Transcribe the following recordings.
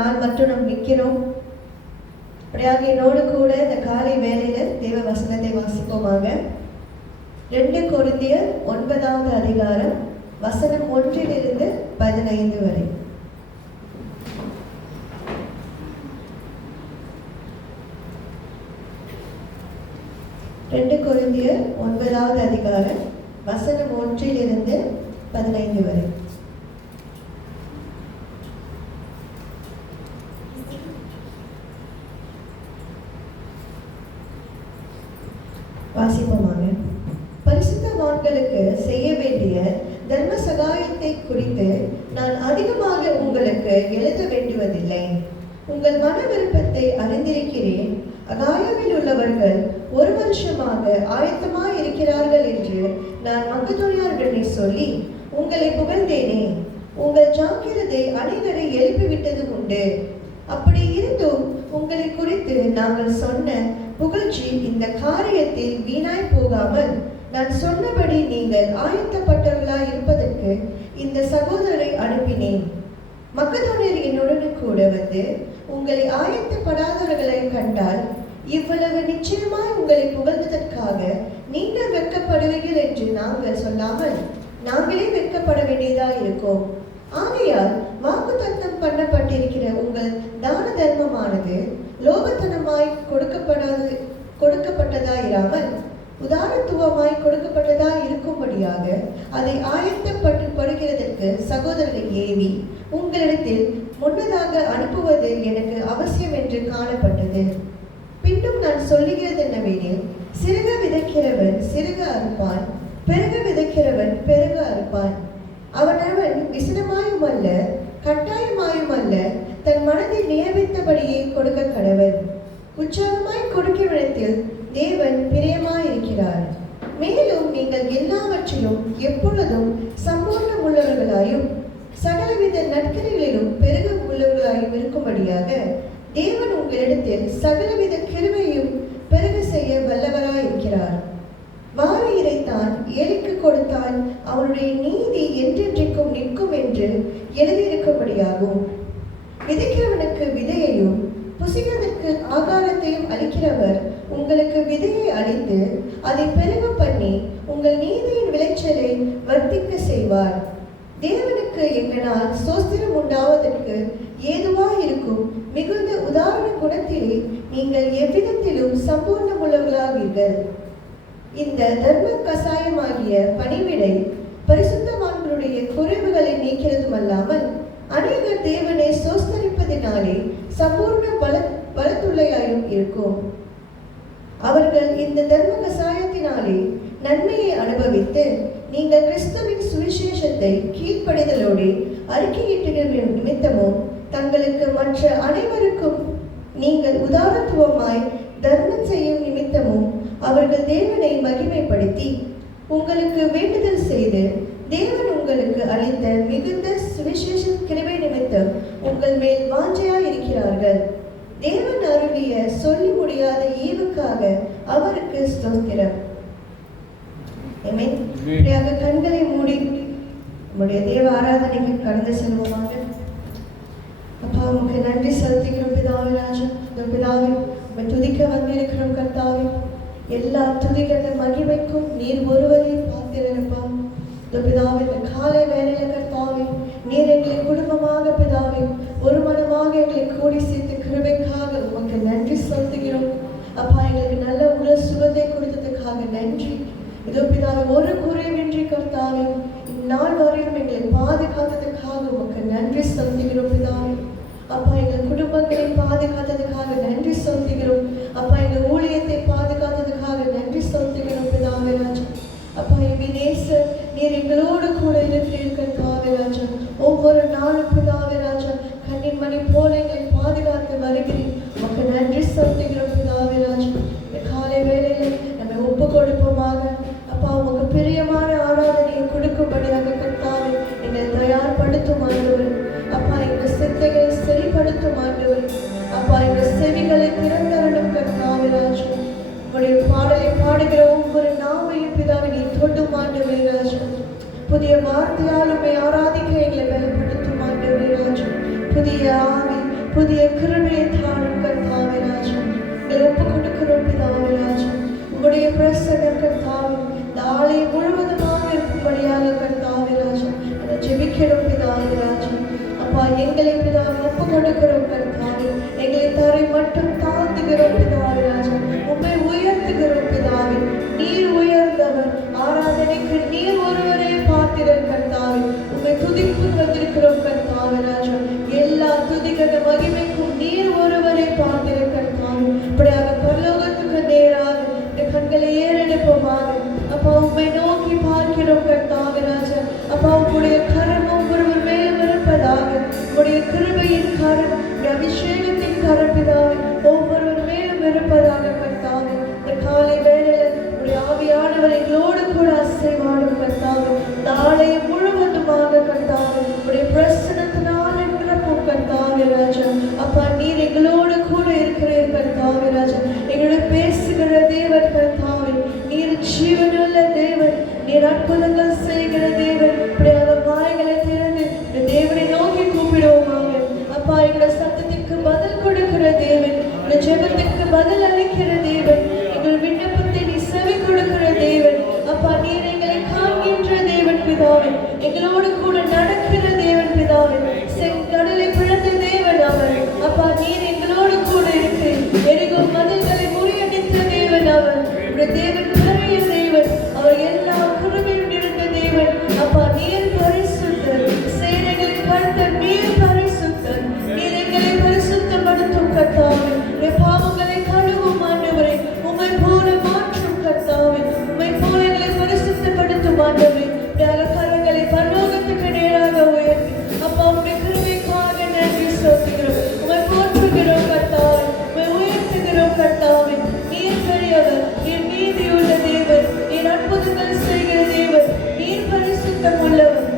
நாள் மட்டும் நாம் நிற்கிறோம். அப்படியாக என்னோடு கூட இந்த காலை வேளையில் தேவ வசனத்தை வாசிப்போமாக. 2 கொரிந்தியர் 9வது அதிகாரம் வசனம் 1 to 15 வரை. கொரிந்தியர் 9வது அதிகாரம் வசனம் 1 to 15 வரை. வாசிப்போமாக. பரிசுத்தவான்களுக்கு செய்ய வேண்டிய தர்ம சகாயத்தை குறித்து நான் அதிகமாக உங்களுக்கு எழுத வேண்டுவதில்லை. உங்கள் மன விருப்பத்தை அறிந்திருக்கிறேன். அகாயாவில் உள்ளவர்கள் 1 வருஷமாக ஆயத்தமாய் இருக்கிறார்கள் என்று நான் மக்கதோனியர்களை சொல்லி உங்களை புகழ்ந்தேனே. உங்கள் ஜாக்கிரதை அனைவரை எழுப்பிவிட்டது உண்டு. அப்படி இருந்தும் உங்களை குறித்து நாங்கள் சொன்ன புகழ்ச்சி இந்த காரியத்தில் வீணாய் போகாமல் நான் சொன்னபடி நீங்கள் ஆயத்தப்பட்டவர்களாய் இருப்பதற்கு இந்த சகோதரரை அனுப்பினேன். மக்கதோனியர் என்னுடன் கூட வந்து உங்களை ஆயத்தப்படாதவர்களை கண்டால் இவ்வளவு நிச்சயமாய் உங்களை புகழ்ந்ததற்காக நீங்கள் வெட்கப்படுவீர்கள் என்று நாங்கள் சொல்லாமல் நாங்களே வெட்கப்பட வேண்டியதாக இருக்கோம். ஆகையால் வாக்குத்தத்தம் பண்ணப்பட்டிருக்கிற உங்கள் தான தர்மமானது லோகத்தனமாய் கொடுக்கப்பட்டதாயிராமல் உதாரணத்துவமாய் கொடுக்கப்பட்டதா இருக்கும்படியாக அதை ஆயத்தப்படுகிறதற்கு சகோதரரை ஏவி உங்களிடத்தில் முன்னதாக அனுப்புவது எனக்கு அவசியம் என்று காணப்பட்டது. பின்னும் நான் சொல்லுகிறது என்னவெனில், சிறுக விதைக்கிறவன் சிறுக அறுப்பான், பெருக விதைக்கிறவன் பெருக அறுப்பான். அவனவன் விசனமாயும் அல்ல கட்டாயமாயும் அல்ல தன் மனதில் நியமித்தபடியே கொடுக்க கடவன். உற்சாகமாய் கொடுக்கும் இடத்தில் தேவன் பிரியமாயிருக்கிறார். மேலும் நீங்கள் எல்லாவற்றிலும் எப்பொழுதும் சம்பூர்ணம் உள்ளவர்களாயும் சகலவித நற்கரைகளிலும் பெருக உள்ளவர்களாயும் இருக்கும்படியாக தேவன் உங்களிடத்தில் சகலவித கிருபையும் பெருக செய்ய வல்லவராயிருக்கிறார். வார இறைத்தான் ஏழைக்கு கொடுத்தால் அவனுடைய நீதி என்றென்றைக்கும் நிற்கும் என்று எழுதியிருக்கும்படியாகும். விதைக்கிறவனுக்கு விதையையும் புசிக்கிறதற்கு ஆகாரத்தையும் அளிக்கிறவர் உங்களுக்கு விதையை அளித்து அதை பெருக பண்ணி உங்கள் நீதியின் விளைச்சலை வர்த்திக்க செய்வார். தேவனுக்கு எங்களால் சோஸ்திரம் உண்டாவதற்கு ஏதுவாயிருக்கும் மிகுந்த உதாரண குணத்திலே நீங்கள் எவ்விதத்திலும் சம்பூர்ணம் உள்ளவர்களாவீர்கள். இந்த தர்ம கசாயமாகிய பணிவிடை பரிசுத்தவான்களுடைய குறைவுகளை நீக்கிறதும் அல்லாமல் அநேகர் தேவனை சோஸ்தரிப்பதினாலே சம்பூர்ண பலத்துள்ளையாயும் இருக்கும். அவர்கள் இந்த தர்ம கசாயத்தினாலே நன்மையை அனுபவித்து நீங்கள் கிறிஸ்துவின் சுவிசேஷத்தை கீழ்ப்படிதலோடு அறிக்கையிட்ட நிமித்தமும் தங்களுக்கு மற்ற அனைவருக்கும் நீங்கள் உதாரணத்துவமாய் தர்மம் செய்யும் நிமித்தமும் அவர்கள் தேவனை மகிமைப்படுத்தி உங்களுக்கு வேண்டுதல் செய்து தேவன் உங்களுக்கு அளித்த மிகுந்த சுவிசேஷ கிருபை நிமித்தம் உங்கள் மேல் வாஞ்சையாய் இருக்கிறார்கள். தேவன் அருளிய சொல்லி முடியாத ஈவுக்காக அவருக்கு ஸ்தோத்திரம். கண்களை மூடி நம்முடைய தேவ ஆராதனைக்கு கடந்து செல்வோமாக. அப்பா, உங்களுக்கு நன்றி செலுத்துகிறோம் பிதாவே. ராஜா பிதாவே, துதிக்க வந்திருக்கிறோம் கர்த்தாவே. எல்லா துதிக்கிற மகிமைக்கும் நீர் ஒருவரை பார்த்திருப்பா. பிதாவே, இந்த காலை வேலையில கர்த்தாவே நீர் எங்களை குடும்பமாக பிதாவே ஒரு மனமாக எங்களை கூடி சேர்த்து கிருபைக்காக உமக்கு நன்றி செலுத்துகிறோம். அப்பா, எங்களுக்கு நல்ல உடல் சுகத்தை கொடுத்ததுக்காக நன்றி. இதோ பிதாவே, ஒரு குறைவின்றி கர்த்தாவே இந்நாள் வரையும் எங்களை பாதுகாத்ததுக்காக உமக்கு நன்றி செலுத்துகிறோம் பிதாவே. அப்பா, எங்கள் குடும்பங்களை பாதுகாத்ததுக்காக நன்றி செலுத்துகிறோம். அப்பா, எங்கள் ஊழியத்தை பாதுகாத்ததுக்காக நன்றி செலுத்துகிறோம் பிதாவே ராஜா. அப்பா, எபினேசர் நீர் எங்களோடு கூட இருக்கிறீர்கள் பிதாவே ராஜா. ஒவ்வொரு நாளும் பிதாவே ராஜா கண்ணின் மணி போல எங்களை பாதுகாத்து வருகிறேன். உமக்கு நன்றி செலுத்துகிறோம் பிதாவே ராஜா. இந்த காலை வேளையில் நம்ம ஒப்பு கொடுப்போமாக. அப்பா, உமக்கு பிரியமான ஆராதனையை கொடுக்கும்படியாக கர்த்தாவே எங்களை தயார்படுத்தும் ஆண்டவர். அப்பா, எங்கள் சிந்தைகளை செறிப்படுத்தும் ஆண்டவர். அப்பா, எங்கள் செவிகளை திறந்தருளும் கர்த்தாவே ராஜா. உங்களுடைய பாடலை பாடுகிற ஒவ்வொரு நாவையும் பிதாவை நீ தொட்டும் ஆண்டவரே ராஜா. புதிய வார்த்தையாலுமே ஆராதிக்க எங்களை பலப்படுத்தும் ஆண்டவரே ராஜா. புதிய ஆவி புதிய கிருபையை தாரும் கர்த்தாவே ராஜா. எங்களை ஒப்புக் கொடுக்கிறோம் பிதாவே ராஜா. உங்களுடைய பிரசன்னம் கர்த்தாவே இந்த ஆலயம் முழுவதுமாக இருக்கும்படியாக கர்த்தாவே ராஜா ஜெபிக்கிறோம் பிதாவே ராஜா. அப்பா எங்களை பிதாவை ஒப்புக் கொடுக்கிறோம் கர்த்தாவே. எங்களை தரை மட்டும் தாழ்த்துகிறோம் பிதாவே ராஜா. உம்மை உயர்த்துகிறோம் பிதாவே. நீர் உயர்ந்தவர், ஆராதனைக்கு நீர் ஒருவரே பாத்திரர் கர்த்தாவே. உம்மை துதிப்பு வந்திருக்கிறோம் கர்த்தாவே ராஜா. எல்லா துதிகர மகிமைக்கும் நீர் ஒருவரே பாத்திரர் கர்த்தாவே. இப்படியாக பரலோகத்துக்கு நேராக இந்த கண்களை ஏறெடுப்போமாக அப்பா உம்மை நோக்கி பார்க்கிறோம் கர்த்தாவே ராஜா. அப்பா உங்களுடைய கரம் ஒவ்வொருவர் மேலும் இருப்பதாக. உங்களுடைய கிருபையின் கரம், அபிஷேகத்தின் கரம் பிதாவே ஒவ்வொருவர் மேலும் இருப்பதாக கர்த்தாவே. இந்த காலை வேளையில் உடைய ஆவியானவர் எங்களோடு கூட அசைவாடும் கர்த்தாவே. இந்த ஆலயம் முழுவதுமாக கர்த்தாவே உடைய பிரசன்னத்தினால் நிரப்பும் கர்த்தாவே ராஜா. அப்பா நீர் எங்களோடு கூட இருக்கிறீர் கர்த்தாவே ராஜா. எங்களோட பேசுகிற தேவன் கர்த்தாவே. நீர் ஜீவனுள்ள தேவன், நீர் அற்புதங்கள் செய்கிற தேவன். இப்படியாக வாய்களை திறந்து இந்த தேவனை நோக்கி கூப்பிடுவோமாக. அப்பா எங்களோட சத்தத்திற்கு பதில் கொடுக்கிற தேவன், இந்த ஜெபத்திற்கு பதில் அளிக்கிற தேவன், எங்கள் விண்ணப்பத்தை நீ செவி கொடுக்கிற தேவன். அப்பா நீர் எங்களை காண்கின்ற தேவன் பிதாவே. எங்களோடு கூட நடக்கிற தேவன் பிதாவே. செங்கடலை பிளந்த தேவன் அவர். அப்பா நீர் எங்களோடு கூட இருக்கு. எரிகும் மதில்களை முறியடித்த தேவன் அவர். தேவன் பெரிய தேவன், அவர் எல்லா குருவையும் இருந்த தேவன். அப்பா நீர் பரிசுத்தர், சேனைகளின் கர்த்தர் நீர் பரிசுத்தர். நீர் எங்களை பரிசுத்தப்படுத்தும் கர்த்தாவே. பாவங்களை கழுவும் ஆண்டவரே. உம்மை போல மாற்றும் கர்த்தாவே. உம்மை போல எங்களை பரிசுத்தப்படுத்தும் ஆண்டவரே. கரங்களை பரலோகத்துக்கு நேராக உயர்த்தி அப்பா உம்முடைய கிருபைக்காக நன்றி செலுத்துகிறோம். உம்மை போற்றுகிறோம் கர்த்தாவே. உம்மை உயர்த்துகிறோம் கர்த்தாவே. நீர் பெரியவர், நீர் நீதியுள்ள தேவன், நீர் அற்புதங்கள் செய்கிற தேவன், நீர் பரிசுத்தம் உள்ளவர்,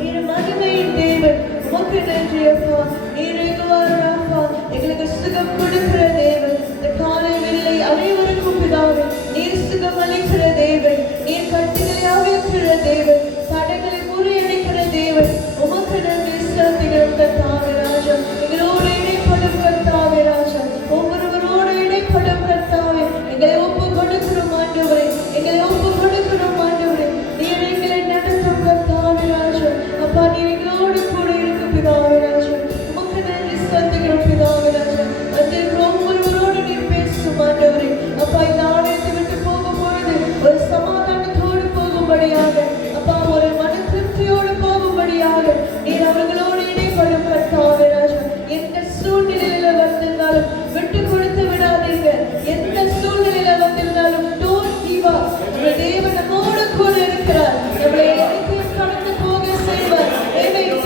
நீர் மகிமையின் தேவன். உமக்கு நன்றி அப்பா. நீர் அப்பா எங்களுக்கு சுகம் கொடுக்கிற தேவன். இந்த காலை வேளை அனைவருக்கும் பிதாவே நீர் சுகம் அளிக்கிற தேவன், நீர் கட்டுகளை அவிழ்க்கிற தேவன், தடைகளை முறியடிக்கிற தேவன். உமக்கு நன்றி செலுத்துகிறோம் கர்த்தாவே ராஜா. எங்களோடு இடைப்படும் கர்த்தாவே ராஜா. ஒவ்வொருவரோடு இடைப்படும் கர்த்தாவே. எங்களை ஒப்பு கொடுக்கிறோம் ஆண்டவரே. எங்களை ஒப்பு கொடுக்கிறோம் ஆண்டவரே. நீர் எங்களை நடத்தும் கர்த்தாவே ராஜா. அப்பா நீர் எங்களோடு கூட இருக்கும் பிதாவே ராஜா. உமக்கு நன்றி செலுத்துகிறோம் பிதாவே ராஜா. வந்திருக்கிற ஒவ்வொருவரோடு நீர் பேசும் ஆண்டவரே. அப்பா இந்த ஆலயத்தை விட்டு போகும் பொழுது ஒரு சமாதானத்தோடு போகும்படியாக, அப்பா ஒரு மன திருப்தியோடு போகும்படியாக நீர் அவர்களோடு இடைப்படும் கர்த்தாவே ராஜா. எந்த சூழ்நிலையில வந்திருந்தாலும் விட்டு கொடுத்து விடாதீங்க. எந்த சூழ்நிலையில வந்திருந்தாலும் டோன்ட் கிவ் அப். நம்ம தேவன் நம்மோடு கூட இருக்கிறார். நம்மளை எதையும் கடந்து போக செய்வார்.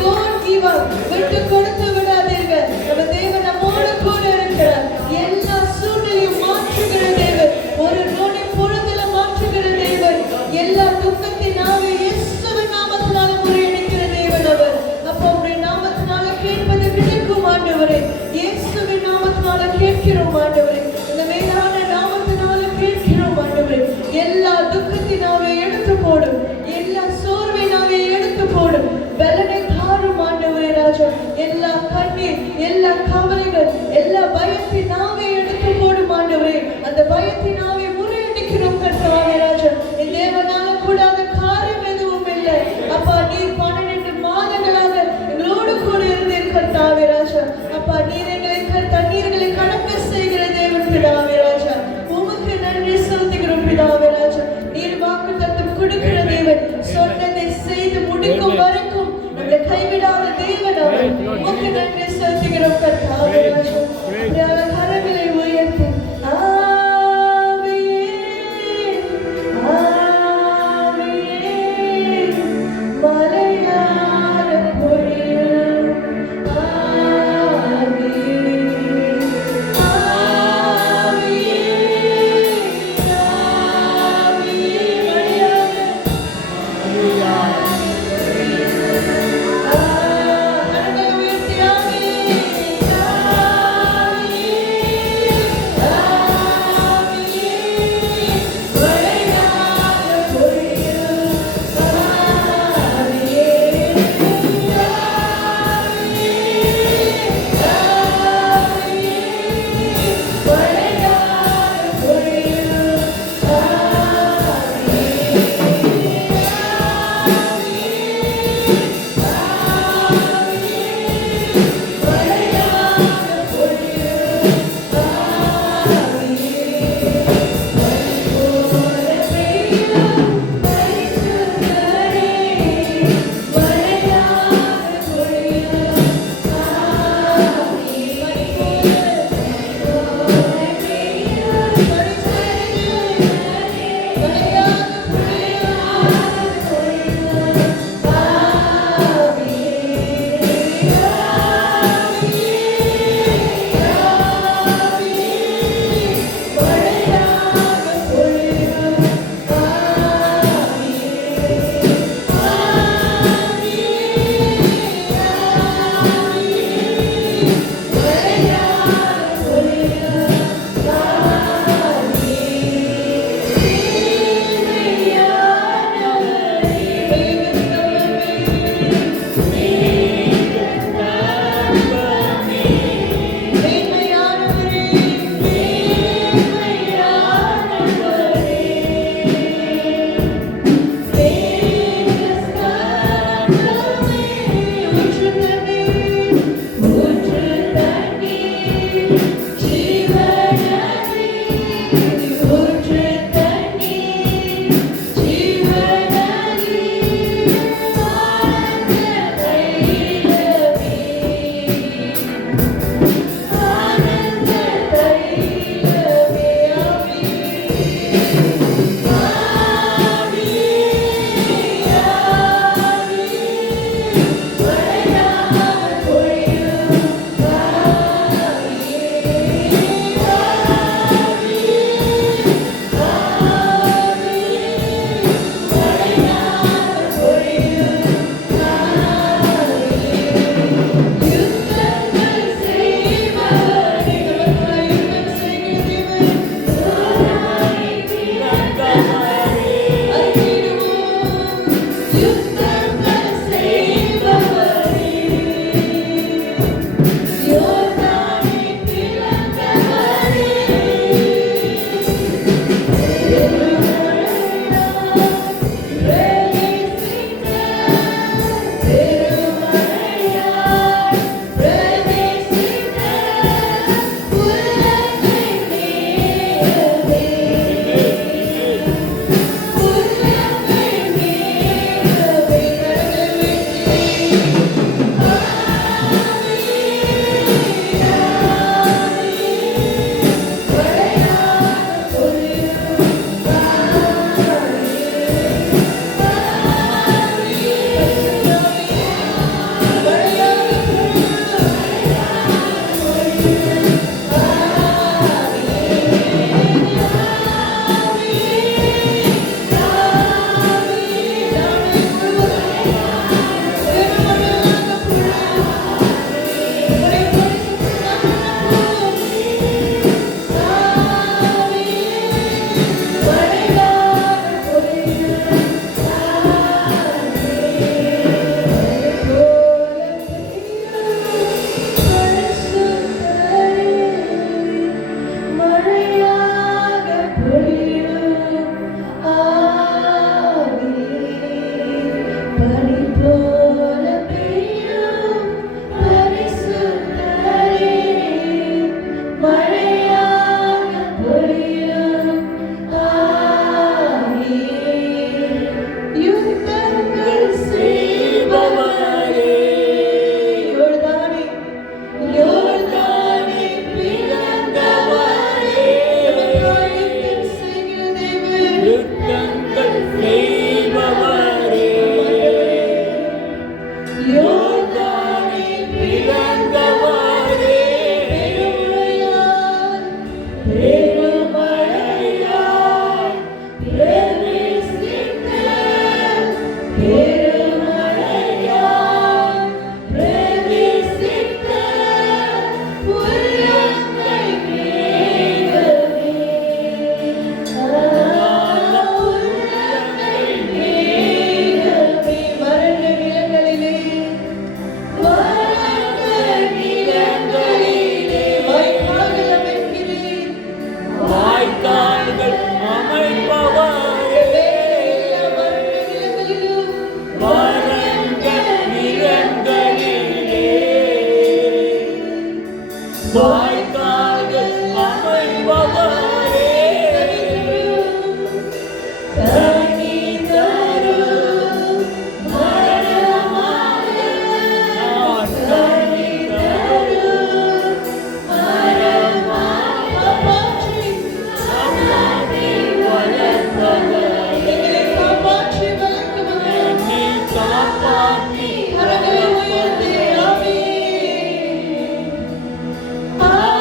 Don't give up. விட்டு கொடுத்து விடாதீங்க. நம்ம தேவன் நம்மோடு கூட இருக்கிறார். எல்லா சூழ்நிலையும் மாற்றுகிற தேவன், ஒரு நொடி பொழுதுல மாற்றுகிற தேவன். எல்லா துக்கத்தின் ஆவி இயேசுவின் நாமத்தினால முறியடிக்கிற தேவன் அவர். அப்போ உடைய நாமத்தினால கேட்பது கிடைக்கும் ஆண்டவரே. இயேசுவின் நாமத்தினால கேட்கிறோம் ஆண்டவரே. இந்த மேலான நாமத்தினால கேட்கிறோம் ஆண்டவரே. எல்லா துக்கத்தினாவே எடுத்து போடும், எல்லா சோர்வினாவே எடுத்து போடும். பலனை தாரும் ஆண்டவரே ராஜா. எல்லா கண்ணீர், எல்லா கவலைகள், எல்லா பயத்தினாவே எடுத்து போடும் ஆண்டவரே. அந்த பயத்தினாவே முறியடிக்கிறோம் கர்த்தாவே ராஜா. என் தேவனால கூடாத காரியம் எதுவும் இல்லை. அப்பா நீர் 12 மாதங்களாக எங்களோடு கூட இருந்தீர் கர்த்தாவே ராஜா. அப்பா நீர் எங்களை தண்ணீர்களை கடக்க செய்கிற தேவன் பிதாவே ராஜா. உமக்கு நன்றி செலுத்துகிறோம் பிதாவே ராஜா. நீர் வாக்குத்தத்தம் கொடுக்கிற தேவன், சொன்னதை செய்து முடிக்கும் வரைக்கும் நம்மை கைவிடாத தேவன் அவர். உமக்கு நன்றி செலுத்துகிறோம் கர்த்தாவே ராஜா. கரங்களை உயர்த்தி Hallelujah. Ah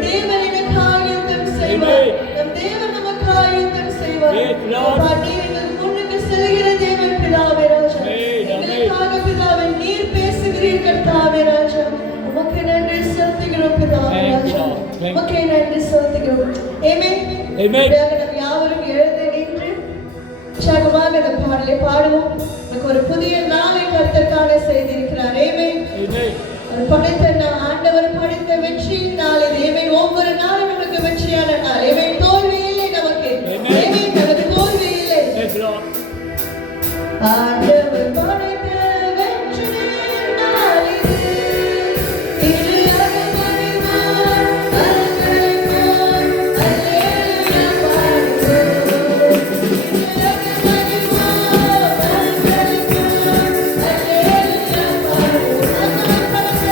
தேவன் எனக்காக யுத்தம் செய்வார். நம் தேவன் நமக்காக யுத்தம் செய்வார். அப்பா, நீர் எங்களுக்கு முன்னுக்கு செல்கிற தேவன் பிதாவே ராஜா. எங்களுக்காக பிதாவே நீர் பேசுகிறீர் கர்த்தாவே ராஜா. உமக்கு நன்றி செலுத்துகிறோம் பிதாவே ராஜா. உமக்கு நன்றி செலுத்துகிறோம். ஆமென். நாம் யாவரும் எழுந்து நின்று உற்சாகமாக இந்த பாடலை பாடுவோம். நமக்கு ஒரு புதிய நாளை கர்த்தர் செய்திருக்கிறார். ஆமென். அவர் படைத்த ஆண்டவர் படைத்த வெற்றியின் நாள் இது. ஆமென். ஒவ்வொரு நாளும் நமக்கு வெற்றியான நாள். ஆமென். தோல்வி இல்லை நமக்கு. ஆமென். நமக்கு தோல்வி இல்லை. ஆண்டவர் படைத்த வெற்றியின் நாள் இது. இரு அகமகிமான் அலங்கரிப்பான் அல்லேலூயா பாடுவோம். இரு அகமகிமான் அலங்கரிப்பான் அல்லேலூயா பாடுவோம். ஆண்டவர் படைத்த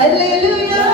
அல்லேலூயா